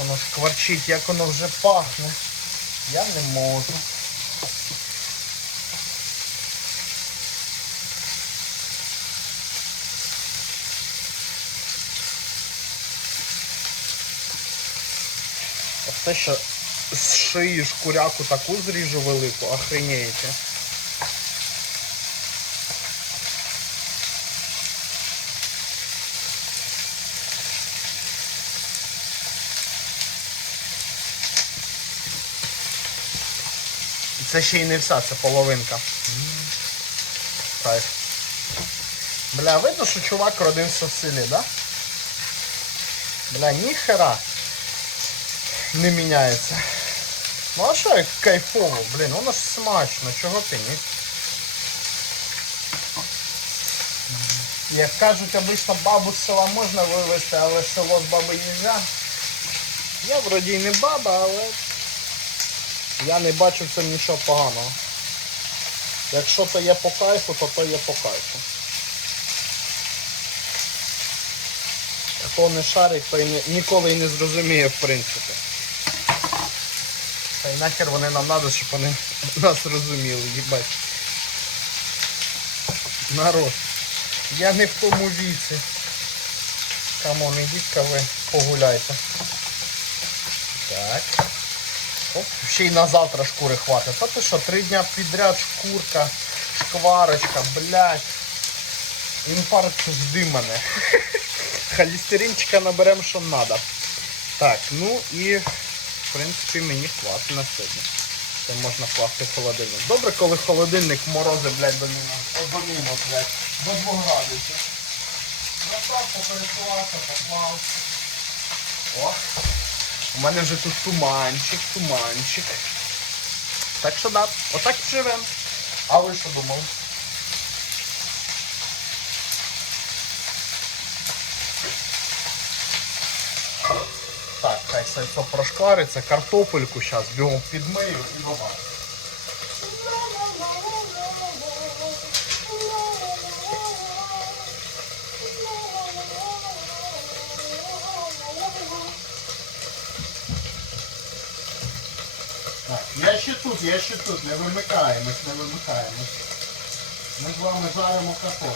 воно шкварчить, як воно вже пахне. Я не можу. Оце що з шиї шкуряку таку зріжу велику, охренеєте. Це ще й не вся, це половинка. Кайф. Бля, видно, що чувак родився в селі, да? Бля, ніхера не міняється. Ну а що як кайфово, блін, воно ж смачно, чого ти ні? Як кажуть, обично бабу з села можна вивезти, але село з баби нельзя. Я вроді й не баба, але я не бачу в цьому нічого поганого. Якщо то є по кайфу, то то є по кайфу. Хто не шарить, той ні- ніколи і не зрозуміє, в принципі. Та й нахер вони нам треба, щоб вони нас розуміли, їбать. Народ. Я не в тому віці. Камон, ідіть-ка ви погуляйте. Так. Оп, ще й на завтра шкури хватить. Та ти що, три дня підряд шкурка, шкварочка, блядь. Інфаркт жди мене. Холестеринчика наберемо, що треба. Так, ну і в принципі мені хватить на сьогодні. Це можна класти в холодильник. Добре, коли холодильник морози, блядь, до мінус, блядь, до 2 градусів. Настав, попересувався, поклав. О, у мене вже тут туманчик, туманчик. Так що да, отак живемо. А ви що думали? Так, хай все прошквариться, картопельку зараз бігом підмию і бабах. Так, я ще тут, я ще тут, не вимикаємось, не вимикаємось. Ми з вами жаримо картоплю.